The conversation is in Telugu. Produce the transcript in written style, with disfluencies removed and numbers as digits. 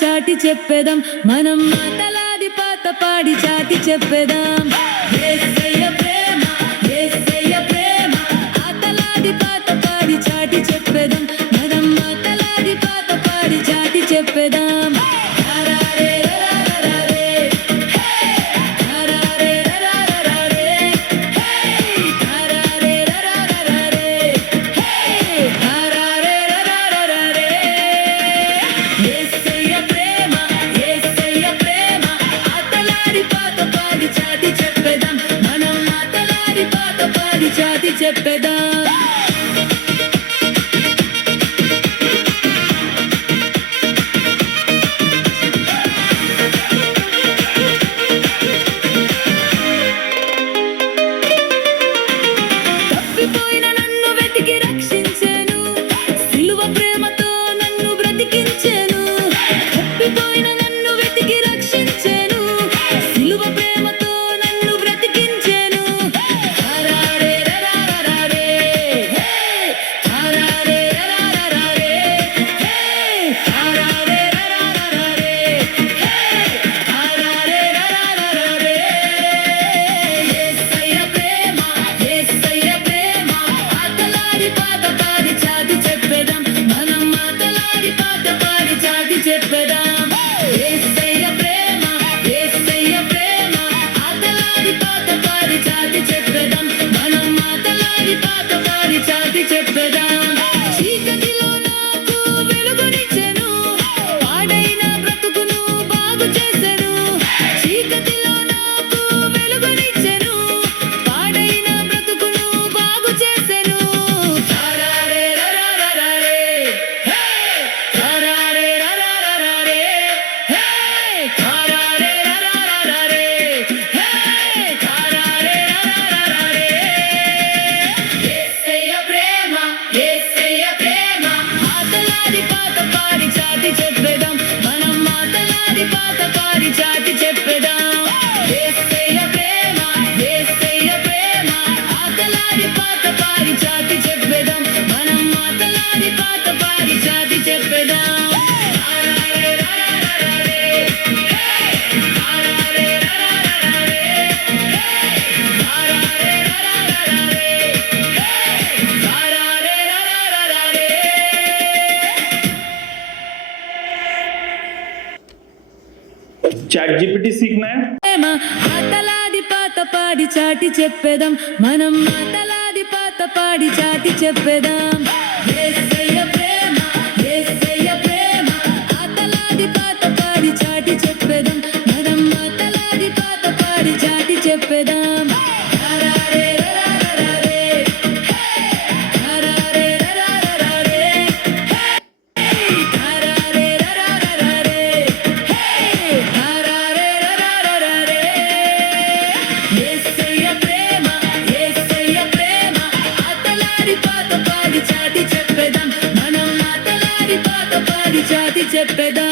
చాటి చెప్పేదాం మనం మాటలాడి పాత పాడి చాటి చెప్పేదాం యేసయ్య ప్రేమ యేసయ్య ప్రేమ ఆటలాడి పాత పాడి చాటి చెప్పేదాం మనం మాటలాడి పాత పాడి చాటి చెప్పేదాం చాటి చెప్పేదా తప్పిపోయిన నన్ను వెతికి రక్షించెను సిలువ ప్రేమతో నన్ను బ్రతికించెను తప్పిపోయిన నన్ను వెతికి రక్షించెను సిలువ ప్రేమతో నన్ను బ్రతికించెను चैट जीपीटी सीखना है ఆటలాడి పాత పాడి చాటి చెప్పేదాం మనం మాటలాడి పాత పాడి చాటి చెప్పేదాం యేసయ్య ప్రేమ యేసయ్య ప్రేమ ఆటలాడి పాత పాడి చాటి చెప్పేదాం మనం మాటలాడి పాత పాడి చాటి చెప్పేదాం చాటి చెప్పేదా